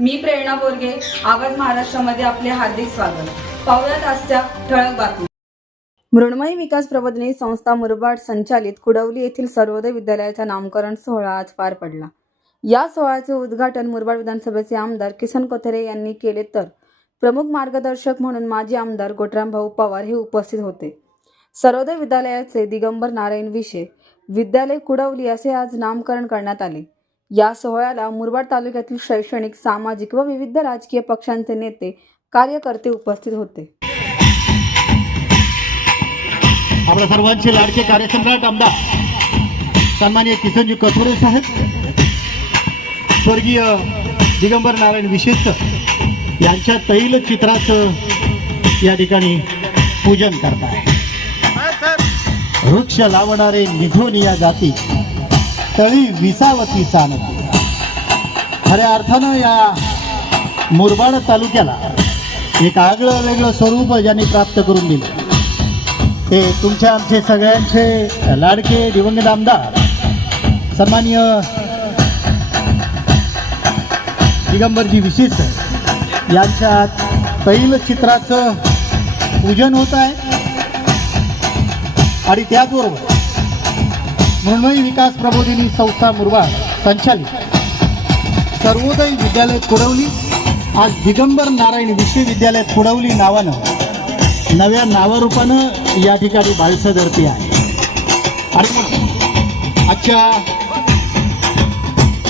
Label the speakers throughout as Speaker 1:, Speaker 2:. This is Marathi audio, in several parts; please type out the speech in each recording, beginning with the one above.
Speaker 1: मी प्रेरणा बोरगे आवाज महाराष्ट्रामध्ये आपले हार्दिक स्वागत. पाहुयात आजच्या ठळक बातमी मृण्मयी विकास प्रबोधिनी संस्था मुरबाड संचालित कुडवली येथील सर्वोदय विद्यालयाचा नामकरण सोहळा आज पार पडला. या सोहळ्याचे उद्घाटन मुरबाड विधानसभेचे आमदार किसन कोथरे यांनी केले तर प्रमुख मार्गदर्शक म्हणून माजी आमदार गोटराम भाऊ पवार हे उपस्थित होते. सर्वोदय विद्यालयाचे दिगंबर नारायण विषय विद्यालय कुडवली असे आज नामकरण करण्यात आले. या सोहळ्याला मुरबाड तालुक्यातील शैक्षणिक सामाजिक व विविध राजकीय पक्षांचे नेते कार्यकर्ते उपस्थित होते.
Speaker 2: आपल्या सर्वांचे लाडके कार्यसम्राट आमदार सन्माननीय किसनजी कथोरे साहेब स्वर्गीय दिगंबर नारायण विशेष यांच्या तैल चित्राचं या ठिकाणी पूजन करत आहे वृक्ष लावणारे निधून या जाती तळी विसावती सानती खऱ्या अर्थानं या मुरबाड तालुक्याला एक आगळं वेगळं स्वरूप ज्यांनी प्राप्त करून दिलं. ते तुमच्या आमचे सगळ्यांचे लाडके दिवंगत आमदार सन्मान्य दिगंबरजी विशेष यांच्या तैल चित्राचं पूजन होत आहे. आणि त्याचबरोबर मृण्मयी विकास प्रबोधिनी संस्था मुरबाड संचालित. सर्वोदय विद्यालय कुडवली आज दिगंबर नारायण विश्वविद्यालय कुडवली नावानं नव्या नावारूपानं या ठिकाणी बाळसं धरती आहे. आणि मग आजच्या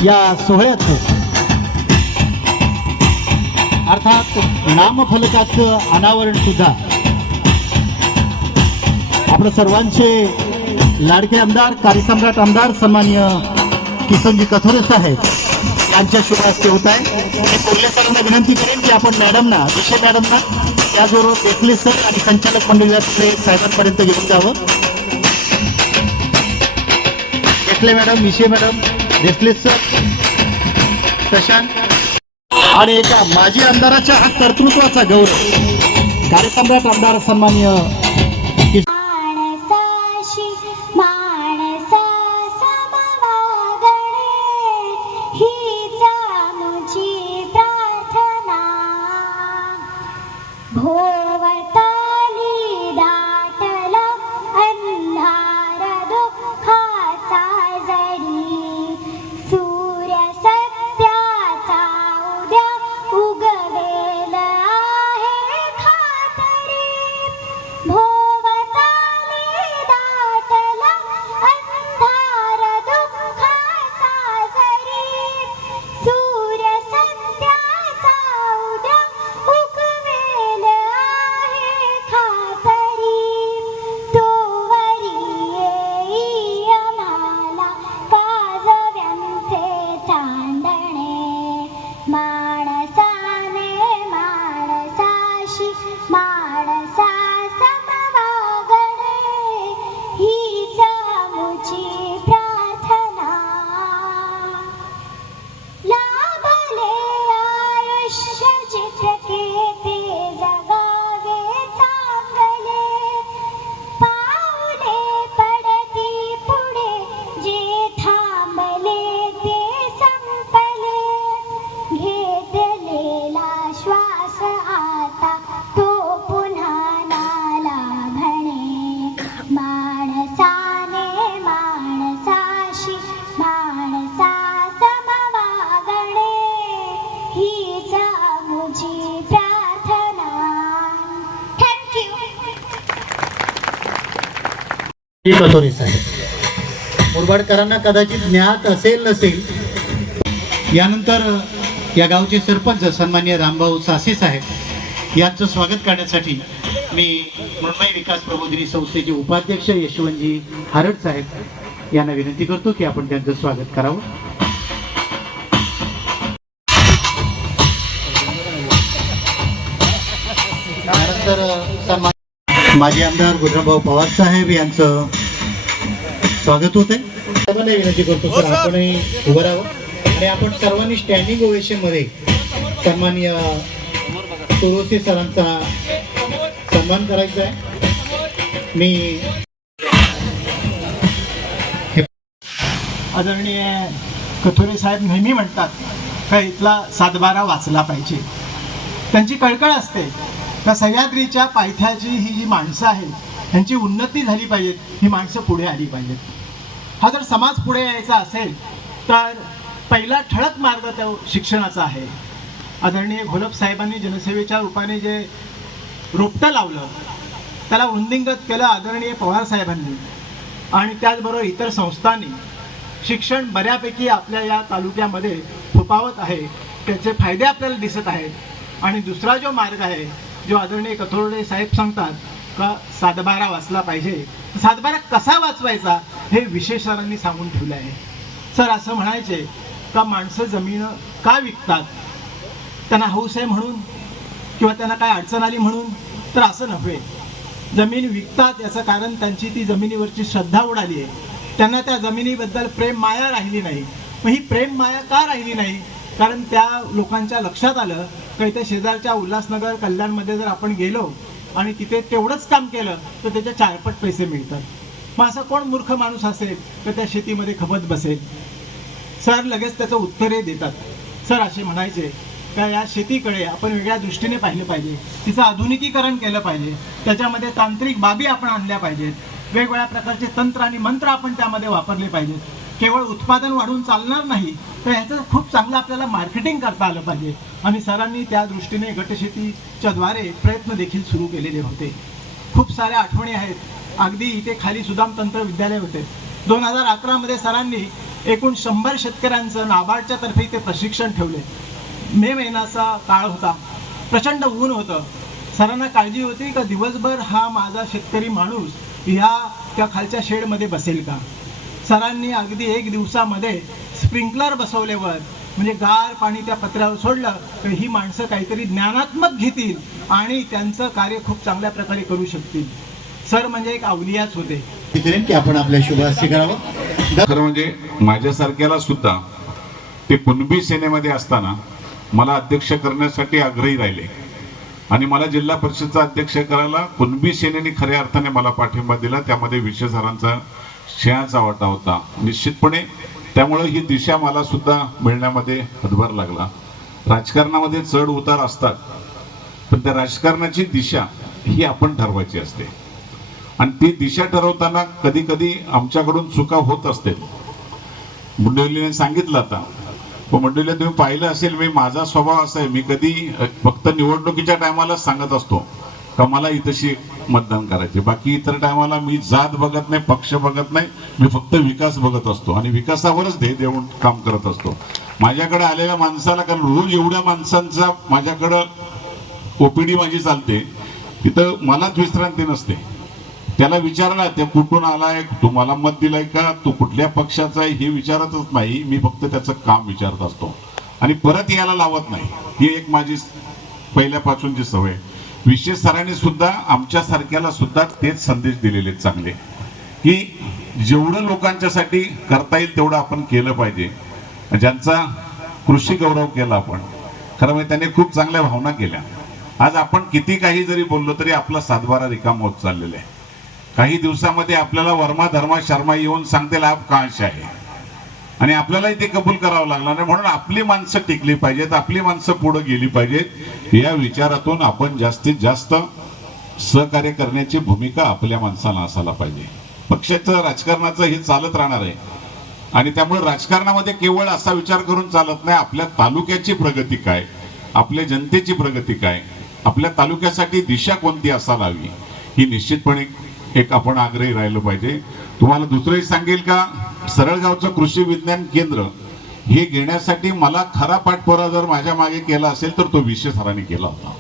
Speaker 2: या सोहळ्याचं अर्थात नामफलकाचं अनावरण सुद्धा. आपलं सर्वांचे लाडके आमदार कार्यसम्राट आमदार सन्मान्य किसनजी कथोरे साहेब यांच्या शुभ हस्ते होत आहे. मी कोल्हे सरांना विनंती करेन की आपण मॅडमना विषय मॅडमना त्याचबरोबर देखले सर आणि संचालक मंडळी साहेबांपर्यंत घेऊन जावं. देखले मॅडम विषय मॅडम देखले सर प्रशांत. आणि एका माजी आमदाराच्या हा कर्तृत्वाचा गौरव कार्यसम्राट आमदार
Speaker 3: सन्मान्य
Speaker 2: कथोरे साहेब मुरबाडकरांना कदाचित ज्ञात असेल नसेल. यानंतर या गावचे सरपंच सन्मान्य रामभाऊ सासे साहेब यांचं स्वागत करण्यासाठी मी मुंबई विकास प्रबोधिनी संस्थेचे उपाध्यक्ष यशवंतजी हरड साहेब यांना विनंती करतो की आपण त्यांचं स्वागत करावं. त्यानंतर सन्मान माजी आमदार गुजराभाऊ पवार साहेब यांचं स्वागत होत आहे सर्वांना विनंती करतो सर आपणही उभं राहावं. आणि आपण सर्वांनी स्टँडिंग ओवेशनमध्ये सन्माननीय सुरोसे सरांचा सन्मान करायचा आहे. मी हे आदरणीय कथोरे साहेब नेहमी म्हणतात
Speaker 4: का इथला सातबारा वाचला पाहिजे. त्यांची कळकळ असते. का सह्याद्रीच्या पायथ्याची ही जी माणसं आहेत त्यांची उन्नती झाली पाहिजे ही माणसं पुढे आली पाहिजेत. हा जर समाज पुढे यायचा असेल तर पहिला ठळक मार्ग तो शिक्षणाचा आहे. आदरणीय घोलप साहेबांनी जनसेवेच्या रूपाने जे रोपटं लावलं त्याला वृंदिंगत केलं आदरणीय पवार साहेबांनी. आणि त्याचबरोबर इतर संस्थांनी शिक्षण बऱ्यापैकी आपल्या या तालुक्यामध्ये फुपावत आहे. त्याचे फायदे आपल्याला दिसत आहेत. आणि दुसरा जो मार्ग आहे जो आदरणीय कथोरडे साहेब सांगतात का सातबारा वाचला पाहिजे? सातबारा कसा वाचवायचा? हे विशेष सरांनी सांगून ठेवलं आहे. सर असं म्हणायचे का माणसं जमीन का विकतात? त्यांना हौस आहे म्हणून? किंवा त्यांना काय अडचण आली म्हणून? तर असं नव्हे. जमीन विकतात याचं कारण त्यांची ती जमिनीवरची श्रद्धा उडाली आहे. त्यांना त्या जमिनीबद्दल प्रेम माया राहिली नाही. मग ही प्रेम माया का राहिली नाही? कारण त्या लोकांच्या लक्षात आलं. का इथे शेजारच्या उल्हासनगर कल्याणमध्ये जर आपण गेलो आणि तिथे तेवढंच काम केलं तर त्याच्या चारपट पैसे मिळतात. मग असा कोण मूर्ख माणूस असेल तर त्या शेतीमध्ये खपत बसेल? सर लगेच त्याचं उत्तरही देतात. सर असे म्हणायचे का या शेतीकडे आपण वेगळ्या दृष्टीने पाहिलं पाहिजे. तिचं आधुनिकीकरण केलं पाहिजे. त्याच्यामध्ये तांत्रिक बाबी आपण आणल्या पाहिजेत. वेगवेगळ्या प्रकारचे तंत्र आणि मंत्र आपण त्यामध्ये वापरले पाहिजेत. केवळ उत्पादन वाढून चालणार नाही तर ह्याचं खूप चांगलं आपल्याला मार्केटिंग करता आलं पाहिजे. आणि सरांनी त्या दृष्टीने गटशेतीच्या द्वारे प्रयत्न देखील सुरू केलेले होते. खूप साऱ्या आठवणी आहेत. अगदी इथे खाली सुदाम तंत्र विद्यालय होते. दोन हजार अकरामध्ये सरांनी एकूण शंभर शेतकऱ्यांचं नाबार्डच्या तर्फे इथे प्रशिक्षण ठेवले. मे महिन्याचा काळ होता. प्रचंड ऊन होतं. सरांना काळजी होती का दिवसभर हा माझा शेतकरी माणूस ह्या त्या खालच्या शेडमध्ये बसेल का? सरांनी अगदी एक दिवसामध्ये स्प्रिंकलर बसवल्यावर म्हणजे गार पाणी त्या पत्र्यावर सोडलं तर ही माणसं काहीतरी ज्ञानात्मक घेतील आणि त्यांचं कार्य खूप चांगल्या प्रकारे करू शकतील. सर म्हणजे एक अवलियाच होते.
Speaker 2: की आपण आपल्या शुभास्ती करावं
Speaker 5: खरं म्हणजे माझ्यासारख्याला सुद्धा ते कुणबी सेनेमध्ये असताना मला अध्यक्ष करण्यासाठी आग्रही राहिले. आणि मला जिल्हा परिषदचा अध्यक्ष करायला कुणबी सेनेने खऱ्या अर्थाने मला पाठिंबा दिला त्यामध्ये विषय सरांचा शेळ्यांचा वाटा होता निश्चितपणे. त्यामुळे ही दिशा मला सुद्धा मिळण्यामध्ये हातभार लागला. राजकारणामध्ये चढ उतार असतात पण त्या राजकारणाची दिशा ही आपण ठरवायची असते. आणि ती दिशा ठरवताना कधी कधी आमच्याकडून चुका होत असते मुंडवलीने सांगितलं आता हो, पण मंडळीला तुम्ही पाहिलं असेल मी माझा स्वभाव असा आहे मी कधी फक्त निवडणुकीच्या टायमाला सांगत असतो. का मला इथंशी मतदान करायचे. बाकी इतर टायमाला मी जात बघत नाही पक्ष बघत नाही. मी फक्त विकास बघत असतो आणि विकासावरच ध्येय देऊन काम करत असतो. माझ्याकडे आलेल्या माणसाला कारण रोज एवढ्या माणसांचा माझ्याकडं ओपीडी माझी चालते. तिथं मलाच विश्रांती नसते. त्याला विचारला ते कुठून आलाय? तुम्हाला मत दिलाय का? तू कुठल्या पक्षाचा आहे? हे विचारतच नाही. मी फक्त त्याचं काम विचारत असतो. आणि परत यायला लावत नाही. ही एक माझी पहिल्यापासूनची सवय. विशेष सरांनी सुद्धा आमच्या सारख्याला सुद्धा तेच संदेश दिलेले आहेत चांगले. की जेवढं लोकांच्यासाठी करता येईल तेवढं आपण केलं पाहिजे. ज्यांचा कृषी गौरव केला आपण. खरं म्हणजे त्याने खूप चांगल्या भावना केल्या. आज आपण किती काही जरी बोललो तरी आपला सातबारा रिकाम होत चाललेला आहे. काही दिवसामध्ये आपल्याला वर्मा धर्मा शर्मा येऊन सांगते लाभ कांश आहे आणि आपल्यालाही ते कबूल करावं लागणार नाही. म्हणून आपली माणसं टिकली पाहिजेत आपली माणसं पुढे गेली पाहिजेत. या विचारातून आपण जास्तीत जास्त सहकार्य करण्याची भूमिका आपल्या माणसाला असायला पाहिजे. पक्षाचं राजकारणाचं हे चालत राहणार आहे. आणि त्यामुळे राजकारणामध्ये केवळ असा विचार करून चालत नाही आपल्या तालुक्याची प्रगती काय आपल्या जनतेची प्रगती काय आपल्या तालुक्यासाठी दिशा कोणती असायला हवी ही निश्चितपणे एक आपण आग्रही राहिलं पाहिजे. तुम्हाला दुसरंही सांगेल का? सरळगावचं कृषी विज्ञान केंद्र हे घेण्यासाठी मला खरा पाठपुरा जर माझ्या मागे केला असेल तर तो विषय सरांनी केला होता.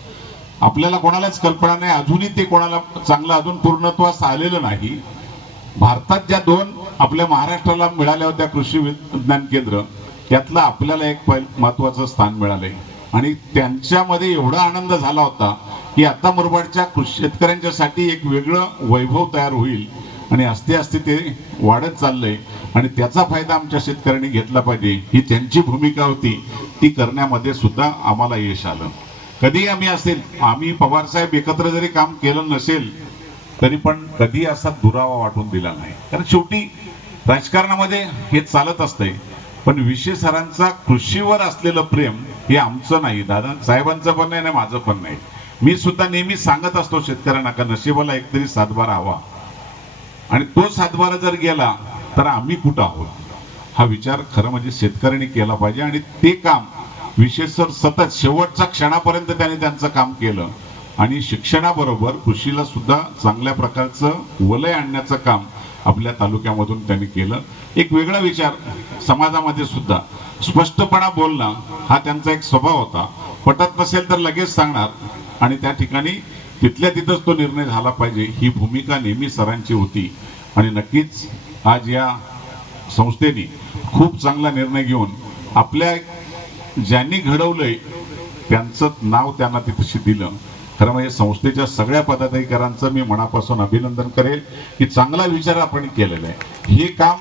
Speaker 5: आपल्याला कोणालाच कल्पना नाही. अजूनही ते कोणाला चांगलं अजून पूर्णत्वास आलेलं नाही. भारतात ज्या दोन आपल्या महाराष्ट्राला मिळाल्या होत्या कृषी विज्ञान केंद्र त्यातलं आपल्याला एक महत्वाचं स्थान मिळालंय. आणि त्यांच्यामध्ये एवढा आनंद झाला होता की आता मुरबाडच्या कृषी शेतकऱ्यांच्यासाठी एक वेगळं वैभव तयार होईल. आणि असते असते ते वाढत चाललंय. आणि त्याचा फायदा आमच्या शेतकऱ्यांनी घेतला पाहिजे. ही त्यांची भूमिका होती. ती करण्यामध्ये सुद्धा आम्हाला यश आलं. कधी आम्ही असेल आम्ही पवार साहेब एकत्र जरी काम केलं नसेल तरी पण कधी असा दुरावा वाटून दिला नाही. कारण शेवटी राजकारणामध्ये हे चालत असतंय. पण विशेष सरांचा कृषीवर असलेलं प्रेम हे आमचं नाही. दादा साहेबांचं पण नाही आणि माझं पण नाही. मी सुद्धा नेहमी सांगत असतो शेतकऱ्यांना का नशिबाला एकतरी सातबारा हवा. आणि तो सातबारा जर गेला तर आम्ही कुठं आहोत? हा विचार खरं म्हणजे शेतकऱ्यांनी केला पाहिजे. आणि ते काम विशेष सर सतत शेवटच्या क्षणापर्यंत त्याने त्यांचं काम केलं. आणि शिक्षणाबरोबर कृषीला सुद्धा चांगल्या प्रकारचं वलय आणण्याचं काम आपल्या तालुक्यामधून त्यांनी केलं. एक वेगळा विचार समाजामध्ये सुद्धा. स्पष्टपणा बोलणं हा त्यांचा एक स्वभाव होता. पटत नसेल तर लगेच सांगणार. आणि त्या ठिकाणी तिथल्या तिथंच तो निर्णय झाला पाहिजे. ही भूमिका नेहमी सरांची होती. आणि नक्कीच आज या संस्थेने खूप चांगला निर्णय घेऊन आपल्या ज्यांनी घडवलंय त्यांचं नाव त्यांना तिथशी दिलं. खरं म्हणजे संस्थेच्या सगळ्या पदाधिकाऱ्यांचं मी मनापासून अभिनंदन करेल की चांगला विचार आपण केलेला आहे. हे काम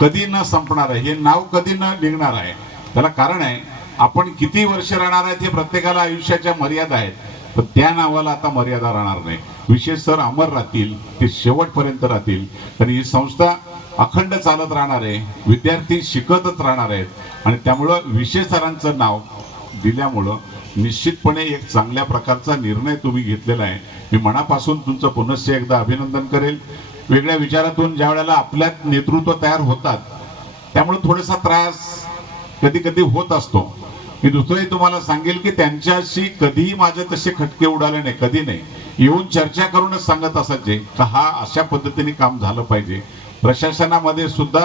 Speaker 5: कधी न संपणार आहे हे नाव कधी न निघणार आहे त्याला कारण आहे आपण किती वर्ष राहणार आहेत हे प्रत्येकाला आयुष्याच्या मर्यादा आहेत. पण त्या नावाला आता मर्यादा राहणार नाही. विशेष सर अमर राहतील ते शेवटपर्यंत राहतील. आणि ही संस्था अखंड चालत राहणार आहे विद्यार्थी शिकतच राहणार आहेत. आणि त्यामुळं विशेष सरांचं नाव दिल्यामुळं निश्चितपणे एक चांगल्या प्रकारचा निर्णय तुम्ही घेतलेला आहे. मी मनापासून तुमचं पुनश्च एकदा अभिनंदन करेल. वेगळ्या विचारातून ज्या वेळेला आपल्यात नेतृत्व तयार होतात त्यामुळे थोडासा त्रास कधी कधी होत असतो. मी दुसरंही तुम्हाला सांगेल की त्यांच्याशी कधीही माझे तसे खटके उडाले नाही कधी नाही. येऊन चर्चा करूनच सांगत असायचे का हा अशा पद्धतीने काम झालं पाहिजे. प्रशासनामध्ये सुद्धा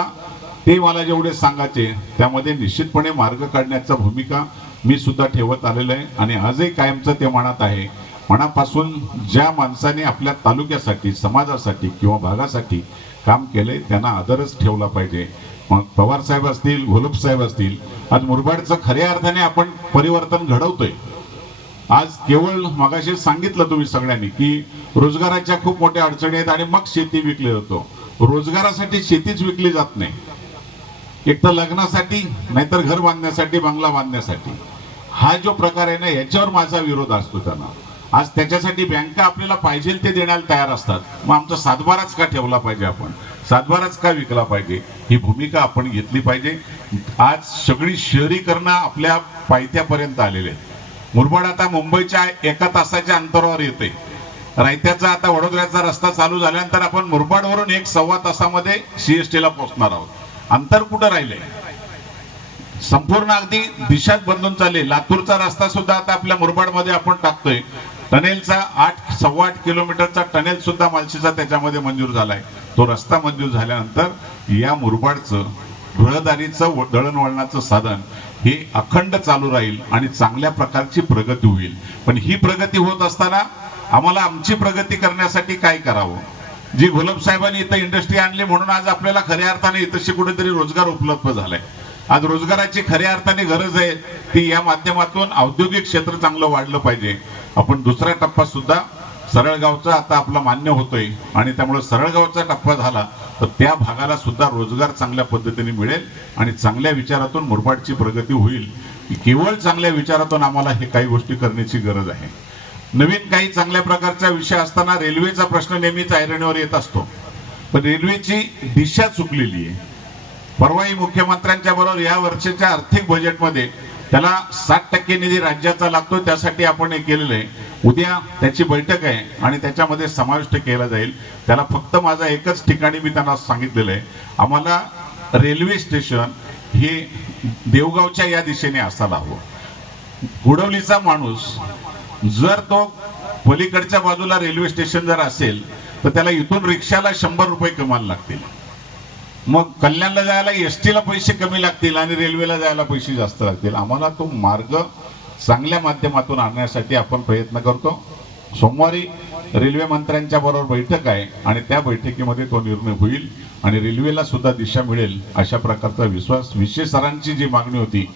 Speaker 5: ते मला जेवढे सांगायचे त्यामध्ये निश्चितपणे मार्ग काढण्याचा भूमिका मी सुद्धा ठेवत आलेलं आहे. आणि आजही कायमचं ते मनात आहे. मनापासून ज्या माणसाने आपल्या तालुक्यासाठी समाजासाठी किंवा भागासाठी काम केलंय त्यांना आदरच ठेवला पाहिजे. मग पवार साहेब असतील घोलप साहेब असतील आज मुरबाडचं खऱ्या अर्थाने आपण परिवर्तन घडवतोय. आज केवळ मगाशी सांगितलं तुम्ही सगळ्यांनी की रोजगाराच्या खूप मोठ्या अडचणी आहेत आणि मग शेती विकली जातो. रोजगारासाठी शेतीच विकली जात नाही. एक तर लग्नासाठी नाहीतर घर बांधण्यासाठी बंगला बांधण्यासाठी. हा जो प्रकार आहे ना याच्यावर माझा विरोध असतो त्यांना. आज त्याच्यासाठी बँका आपल्याला पाहिजे ते देण्याला तयार असतात. मग आमचा सातबाराच का ठेवला पाहिजे आपण? सातबाराच का विकला पाहिजे? ही भूमिका आपण घेतली पाहिजे. आज सगळी शहरीकरणं आपल्या पायथ्यापर्यंत आलेले आहेत. मुरबाड आता मुंबईच्या एका तासाच्या अंतरावर येते. रायत्याचा आता वडोदऱ्याचा रस्ता चालू झाल्यानंतर आपण मुरबाडवरून एक सव्वा तासामध्ये सीएसटीला पोहोचणार आहोत. अंतर कुठं राहिलंय? संपूर्ण अगदी दिशाच बदलून चालले. लातूरचा रस्ता सुद्धा आता आपल्या मुरबाडमध्ये आपण टाकतोय. टनेलचा आठ सव्वा आठ किलोमीटरचा टनेल सुद्धा मालशीचा त्याच्यामध्ये मंजूर झालाय. तो रस्ता मंजूर झाल्यानंतर या मुरबाडचं रहदारीचं व- दळणवळणाचं साधन हे अखंड चालू राहील आणि चांगल्या प्रकारची प्रगती होईल. पण ही प्रगती होत असताना आम्हाला आमची प्रगती करण्यासाठी काय करावं? जी गुलाब साहेबांनी इथं इंडस्ट्री आणली म्हणून आज आपल्याला खऱ्या अर्थाने इथंशी कुठेतरी रोजगार उपलब्ध झालाय. आज रोजगाराची खऱ्या अर्थाने गरज आहे. ती या माध्यमातून औद्योगिक क्षेत्र चांगलं वाढलं पाहिजे. आपण दुसरा टप्पा सुद्धा सरळगावचा आता आपला मान्य होतोय. आणि त्यामुळे सरळगावचा टप्पा झाला तर त्या भागाला सुद्धा रोजगार चांगल्या पद्धतीने मिळेल आणि चांगल्या विचारातून मुरबाडची प्रगती होईल. केवळ चांगल्या विचारातून आम्हाला हे काही गोष्टी करण्याची गरज आहे. नवीन काही चांगल्या प्रकारचा विषय असताना रेल्वेचा प्रश्न नेहमीच ऐरणीवर येत असतो. पण रेल्वेची दिशा चुकलेली आहे. परवाही मुख्यमंत्र्यांच्या बरोबर या वर्षीच्या आर्थिक बजेटमध्ये त्याला साठ टक्के निधी राज्याचा लागतो त्यासाठी आपण हे केलेलं आहे. उद्या त्याची बैठक आहे आणि त्याच्यामध्ये समाविष्ट केला जाईल. त्याला फक्त माझा एकच ठिकाणी मी त्यांना सांगितलेलं आहे. आम्हाला रेल्वे स्टेशन हे देवगावच्या या दिशेने असायला हवं. गुडवलीचा माणूस जर तो पलीकडच्या बाजूला रेल्वे स्टेशन जर असेल तर त्याला इथून रिक्षाला शंभर रुपये कमायला लागतील. मग कल्याणला जायला एस टीला पैसे कमी लागतील आणि रेल्वेला जायला पैसे जास्त लागतील. आम्हाला तो मार्ग चांगल्या माध्यमातून आणण्यासाठी आपण प्रयत्न करतो. सोमवारी रेल्वे मंत्र्यांच्या बरोबर बैठक आहे आणि त्या बैठकीमध्ये तो निर्णय होईल आणि रेल्वेला सुद्धा दिशा मिळेल अशा प्रकारचा विश्वास विशेष सरांची जी मागणी होती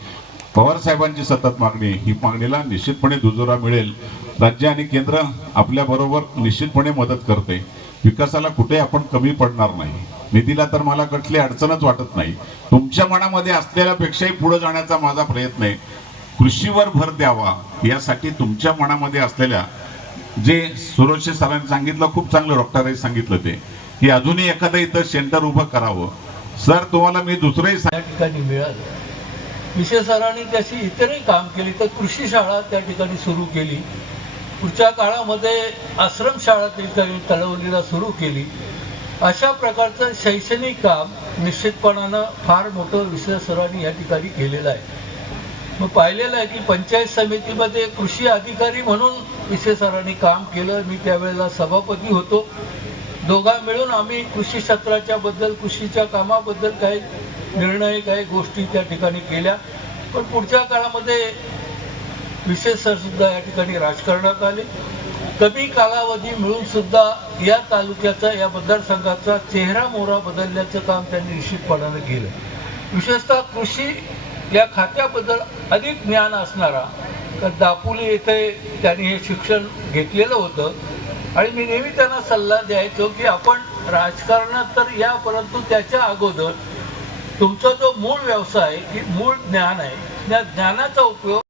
Speaker 5: पवार साहेबांची सतत मागणी ही मागणीला निश्चितपणे दुजोरा मिळेल. राज्य आणि केंद्र आपल्या बरोबर निश्चितपणे मदत करते. विकासाला कुठे आपण कमी पडणार नाही. निधीला तर मला कसली अडचणच वाटत नाही. तुमच्या मनामध्ये असलेल्यापेक्षाही पुढे जाण्याचा माझा प्रयत्न आहे. कृषीवर भर द्यावा यासाठी तुमच्या मनामध्ये असलेल्या जे सुरक्षे सरांनी सांगितलं खूप चांगलं डॉक्टरांनी सांगितलं ते की अजूनही एखादं इथं सेंटर उभं करावं. सर तुम्हाला मी दुसरंही
Speaker 6: त्या ठिकाणी मिळालं. विषय सरांनी त्याची इतरही काम केली तर कृषी शाळा त्या ठिकाणी सुरू केली. पुढच्या काळामध्ये आश्रमशाळा त्या ठिकाणी तळवलीला सुरू केली. अशा प्रकारचं शैक्षणिक काम निश्चितपणानं फार मोठं विशेष सरांनी या ठिकाणी केलेलं आहे. मग पाहिलेलं आहे की पंचायत समितीमध्ये कृषी अधिकारी म्हणून विशेष सरांनी काम केलं. मी त्यावेळेला सभापती होतो. दोघा मिळून आम्ही कृषी क्षेत्राच्या बद्दल कृषीच्या कामाबद्दल काही निर्णय काही गोष्टी त्या ठिकाणी केल्या. पण पुढच्या काळामध्ये विशेष सरसुद्धा या ठिकाणी राजकारणात आले. कमी कालावधी मिळून सुद्धा या तालुक्याचा या मतदारसंघाचा चेहरा मोहरा बदलण्याचं काम त्यांनी निश्चितपणाने केलं. विशेषतः कृषी या खात्याबद्दल अधिक ज्ञान असणारा तर दापोली येथे त्यांनी हे शिक्षण घेतलेलं होतं. आणि मी नेहमी त्यांना सल्ला द्यायचो की आपण राजकारणात तर या परंतु त्याच्या अगोदर तुमचा जो मूळ व्यवसाय की मूळ ज्ञान आहे त्या ज्ञानाचा उपयोग